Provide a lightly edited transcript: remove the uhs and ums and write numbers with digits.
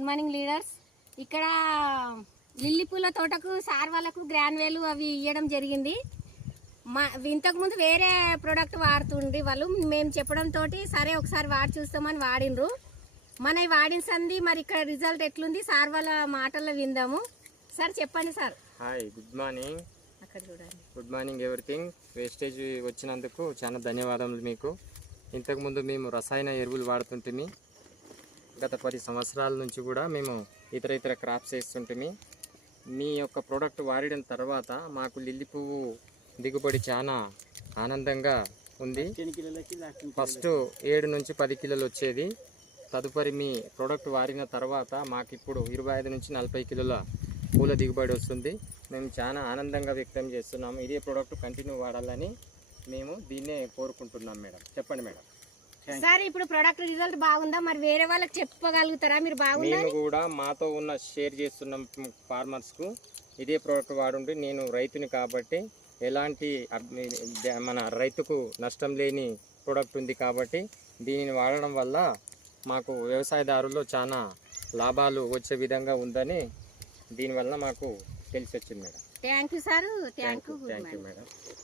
Good morning leaders. ఇక్కడ lily పూల తోటకు సార్ వాళ్ళకు గ్రాన్వేలు అవి ఇవ్వడం జరిగింది. ఇంతకుముందు వేరే ప్రోడక్ట్ వాడుతుండ్రి వాళ్ళు. మేము చెప్పడంతో సరే ఒకసారి వాడి చూస్తామని వాడినరు. మన వాడిన సంది మరి ఇక్కడ రిజల్ట్ ఎట్లుంది సార్ వాళ్ళ మాటల్లో విందాము. సార్ చెప్పండి సార్. Hi, good morning. అక్కడ చూడండి. Good morning everything. వేస్టేజ్ వచ్చినందుకు చాలా ధన్యవాదములు మీకు. ఇంతకుముందు మేము రసాయన ఎరువులు వాడుతుంటిమి. గత 10 సంవత్సరాల నుంచి కూడా మేము ఇతర క్రాప్స్ వేస్తుంటిమి. మీ యొక్క ప్రోడక్ట్ వాడడం తర్వాత మాకు లిల్లీ పువ్వు దిగుబడి చాలా ఆనందంగా ఉంది. ఫస్ట్ 7 నుంచి 10 కిలోలు వచ్చేది. తదుపరి మీ ప్రోడక్ట్ వాడిన తర్వాత మాకు ఇప్పుడు 25 నుంచి 40 కిలోల పూల దిగుబడి వస్తుంది. మేము చాలా ఆనందంగా వ్యక్తం చేస్తున్నాము. ఇదే ప్రోడక్ట్ కంటిన్యూ వాడాలని మేము దీన్నే కోరుకుంటున్నాం మేడం. చెప్పండి మేడం. సార్ ఇప్పుడు ప్రొడక్ట్ రిజల్ట్ బాగుందా? మరి వేరే వాళ్ళకి చెప్పగలుగుతారా మీరు బాగుందా? మేము కూడా మాతో ఉన్న షేర్ చేస్తున్నాం ఫార్మర్స్కు. ఇదే ప్రోడక్ట్ వాడుంటే నేను రైతుని కాబట్టి ఎలాంటి మన రైతుకు నష్టం లేని ప్రోడక్ట్ ఉంది కాబట్టి దీనిని వాడడం వల్ల మాకు వ్యవసాయదారుల్లో చాలా లాభాలు వచ్చే విధంగా ఉందని దీనివల్ల మాకు తెలిసి వచ్చింది madam. Thank you sir. Thank you madam.